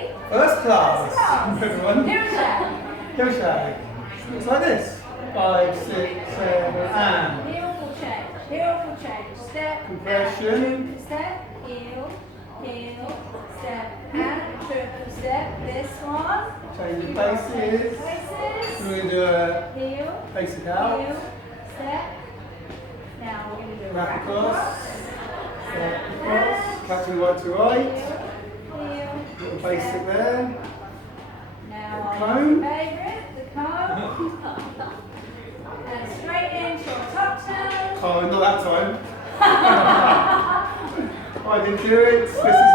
First class, everyone. Heel shake. Heel shake. Looks like this. 5, 6, 7, and Heel full change. Heel full change. Step. compression. And triple step. Heel. Heel. Step. And triple step. This one. Change the paces. Places. We're going to do a Heel. basic out. Heel. Step. Now we're going to do a Wrap wrap across. across. Wrap across. Catching right to right. Heel. Little basic there. Now our Comb. favourite, the comb. And straight into your top turn. Oh, not that time. I didn't do it. This is